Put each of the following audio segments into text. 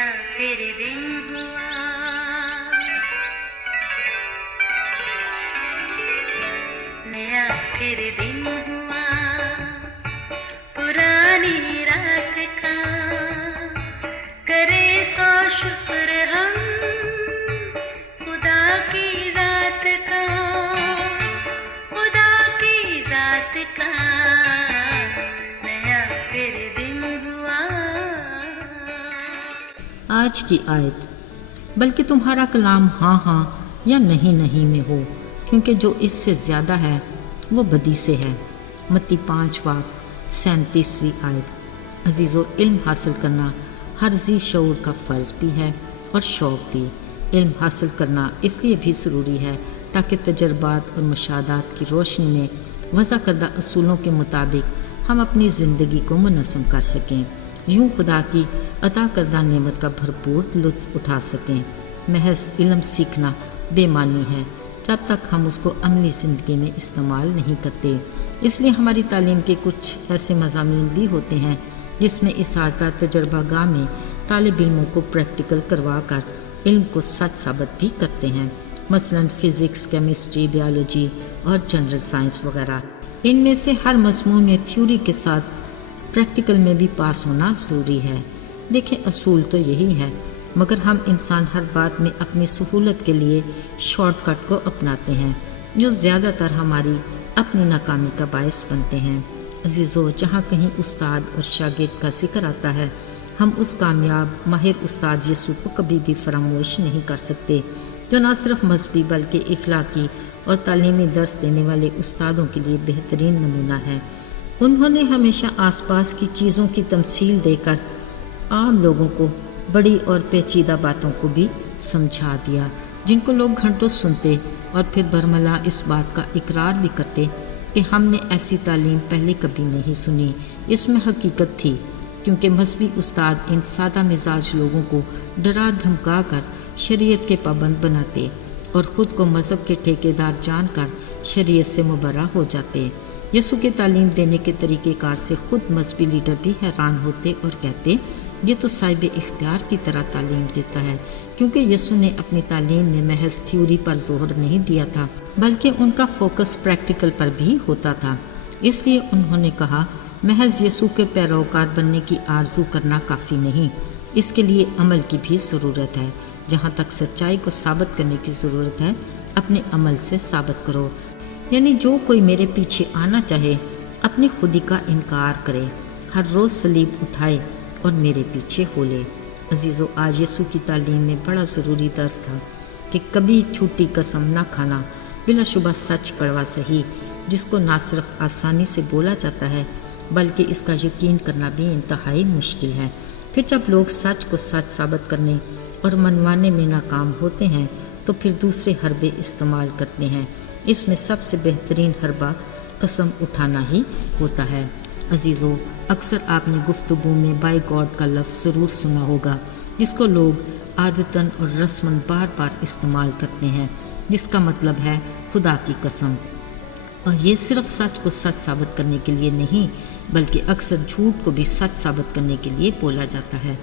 नया फिर दिन हुआ, नया फिर दिन हुआ, पुरानी रात का करे सो शुक्र हम खुदा की जात का, खुदा की जात का नया फिर दिन हुआ। आज की आयत, बल्कि तुम्हारा कलाम हाँ हाँ या नहीं नहीं में हो, क्योंकि जो इससे ज़्यादा है वो बदी से है। मत्ती 5:37 आयत। अजीज़ो, इल्म हासिल करना हर ज़ी शऊर का फ़र्ज़ भी है और शौक़ भी। इल्म हासिल करना इसलिए भी ज़रूरी है ताकि तजर्बात और मुशाहदात की रोशनी में वज़ा करदा असूलों के मुताबिक हम अपनी ज़िंदगी को मुनज़्ज़म कर सकें, यूँ खुदा की अता करदा नेमत का भरपूर लुत्फ़ उठा सकें। महज इल्म सीखना बेमानी है जब तक हम उसको अमली ज़िंदगी में इस्तेमाल नहीं करते। इसलिए हमारी तालीम के कुछ ऐसे मज़ामीन भी होते हैं जिसमें इसादा तजर्बागाह में तालिब इल्मों को प्रैक्टिकल करवा कर इल्म को सच साबित भी करते हैं, मसलन फ़िज़िक्स, केमिस्ट्री, बायोलॉजी और जनरल साइंस वगैरह। इनमें से हर मज़मून में थ्योरी के साथ प्रैक्टिकल में भी पास होना ज़रूरी है। देखें, असूल तो यही है, मगर हम इंसान हर बात में अपनी सहूलत के लिए शॉर्टकट को अपनाते हैं जो ज़्यादातर हमारी अपनी नाकामी का बायस बनते हैं। अजीज़ो, जहाँ कहीं उस्ताद और शागिर्द का जिक्र आता है, हम उस कामयाब माहिर उस्ताद यीशु को कभी भी फरामोश नहीं कर सकते, जो न सिर्फ मजहबी बल्कि इखलाकी और तालीमी दर्स देने वाले उस्तादों के लिए बेहतरीन नमूना है। उन्होंने हमेशा आसपास की चीज़ों की तमसील देकर आम लोगों को बड़ी और पेचीदा बातों को भी समझा दिया, जिनको लोग घंटों सुनते और फिर बरमला इस बात का इकरार भी करते कि हमने ऐसी तालीम पहले कभी नहीं सुनी। इसमें हकीकत थी, क्योंकि मजहबी उस्ताद इन सादा मिजाज लोगों को डरा धमका कर शरीयत के पाबंद बनाते और ख़ुद को मज़हब के ठेकेदार जानकर शरीयत से मुबर्रा हो जाते। यीशु के तालीम देने के तरीक़ेकार से ख़ुद मजहबी लीडर भी हैरान होते और कहते, ये तो साहिब इख्तियार की तरह तालीम देता है, क्योंकि यीशु ने अपनी तालीम में महज थ्योरी पर जोर नहीं दिया था, बल्कि उनका फोकस प्रैक्टिकल पर भी होता था। इसलिए उन्होंने कहा, महज यीशु के पैरोकार बनने की आरजू करना काफ़ी नहीं, इसके लिए अमल की भी ज़रूरत है। जहाँ तक सच्चाई को साबित करने की ज़रूरत है, अपने अमल से साबित करो। यानी जो कोई मेरे पीछे आना चाहे, अपनी खुदी का इनकार करे, हर रोज़ सलीब उठाए और मेरे पीछे हो ले। अजीज़ो, आज यीशु की तालीम में बड़ा ज़रूरी दर्स था कि कभी झूठी कसम ना खाना, बिलाशुबा सच कड़वा सही, जिसको ना सिर्फ आसानी से बोला जाता है बल्कि इसका यकीन करना भी इंतहाई मुश्किल है। फिर जब लोग सच को सच साबित करने और मनवाने में नाकाम होते हैं तो फिर दूसरे हरबे इस्तेमाल करते हैं। इसमें सबसे बेहतरीन हरबा कसम उठाना ही होता है। अजीज़ों, अक्सर आपने गुफ्तगू में बाय गॉड का लफ्ज़ ज़रूर सुना होगा, जिसको लोग आदतन और रस्मन बार बार इस्तेमाल करते हैं, जिसका मतलब है खुदा की कसम। और ये सिर्फ सच को सच साबित करने के लिए नहीं, बल्कि अक्सर झूठ को भी सच साबित करने के लिए बोला जाता है।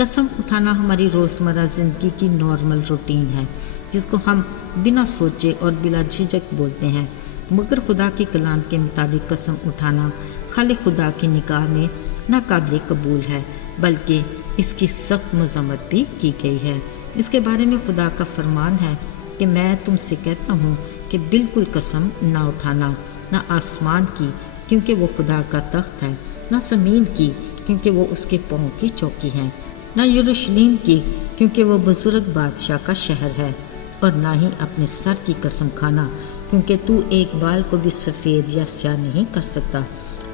कसम उठाना हमारी रोज़मर्रा ज़िंदगी की नॉर्मल रूटीन है, जिसको हम बिना सोचे और बिला झिझक बोलते हैं। मगर खुदा के कलाम के मुताबिक कसम उठाना खाली खुदा की निगाह में नाकाबिल कबूल है, बल्कि इसकी सख्त मज़म्मत भी की गई है। इसके बारे में खुदा का फरमान है कि मैं तुमसे कहता हूँ कि बिल्कुल कसम ना उठाना, ना आसमान की क्योंकि वो खुदा का तख्त है, ना ज़मीन की क्योंकि वो उसके पाँव की चौकी है, ना यरूशलेम की क्योंकि वो बुजुर्ग बादशाह का शहर है, और ना ही अपने सर की कसम खाना क्योंकि तू एक बाल को भी सफ़ेद या स्याह नहीं कर सकता।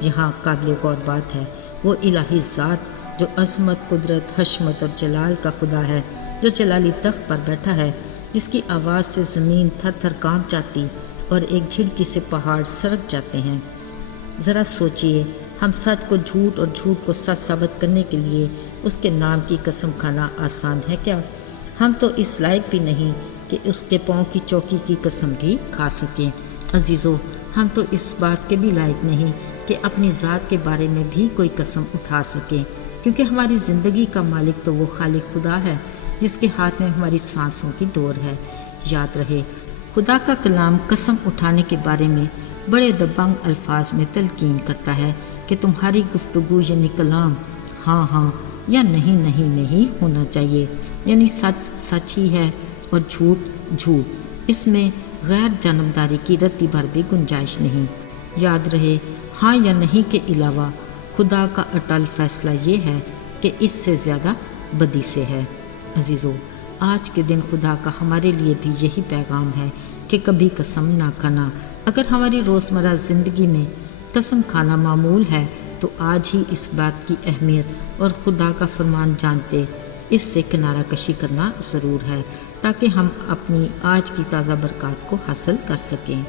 यहाँ काबिल गौर बात है, वो इलाही ज़ात जो अज़मत, कुदरत, हशमत और जलाल का खुदा है, जो जलाली तख्त पर बैठा है, जिसकी आवाज़ से ज़मीन थर थर काँप जाती और एक झिड़की से पहाड़ सरक जाते हैं। ज़रा सोचिए, हम सच को झूठ और झूठ को सच साबित करने के लिए उसके नाम की कसम खाना आसान है क्या? हम तो इस लायक भी नहीं कि उसके पाँव की चौकी की कसम भी खा सकें। अजीज़ों, हम तो इस बात के भी लायक नहीं कि अपनी ज़ात के बारे में भी कोई कसम उठा सकें। کیونکہ ہماری زندگی کا مالک تو وہ خالق خدا ہے جس کے ہاتھ میں ہماری سانسوں کی ڈور ہے۔ یاد رہے، خدا کا کلام قسم اٹھانے کے بارے میں بڑے دبنگ الفاظ میں تلقین کرتا ہے کہ تمہاری گفتگو یعنی کلام ہاں ہاں یا نہیں نہیں میں ہی ہونا چاہیے، یعنی سچ سچ ہی ہے اور جھوٹ جھوٹ، اس میں غیر جانبداری کی رتی بھر بھی گنجائش نہیں۔ یاد رہے، ہاں یا نہیں کے علاوہ خدا کا اٹل فیصلہ یہ ہے کہ اس سے زیادہ بدی سے ہے۔ عزیزو، آج کے دن خدا کا ہمارے لیے بھی یہی پیغام ہے کہ کبھی قسم نہ کھانا۔ اگر ہماری روزمرہ زندگی میں قسم کھانا معمول ہے تو آج ہی اس بات کی اہمیت اور خدا کا فرمان جانتے اس سے کنارہ کشی کرنا ضرور ہے تاکہ ہم اپنی آج کی تازہ برکات کو حاصل کر سکیں۔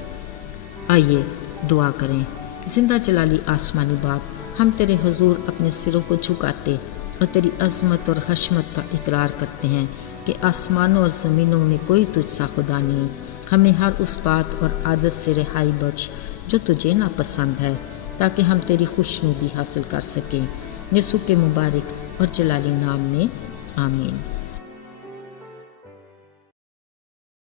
آئیے دعا کریں۔ زندہ جلالی آسمانی باپ، ہم تیرے حضور اپنے سروں کو جھکاتے اور تیری عظمت اور حشمت کا اقرار کرتے ہیں کہ آسمانوں اور زمینوں میں کوئی تجھ سا خدا نہیں۔ ہمیں ہر اس بات اور عادت سے رہائی بخش جو تجھے ناپسند ہے، تاکہ ہم تیری خوشنودی حاصل کر سکیں۔ یسوع کے مبارک اور جلالی نام میں آمین۔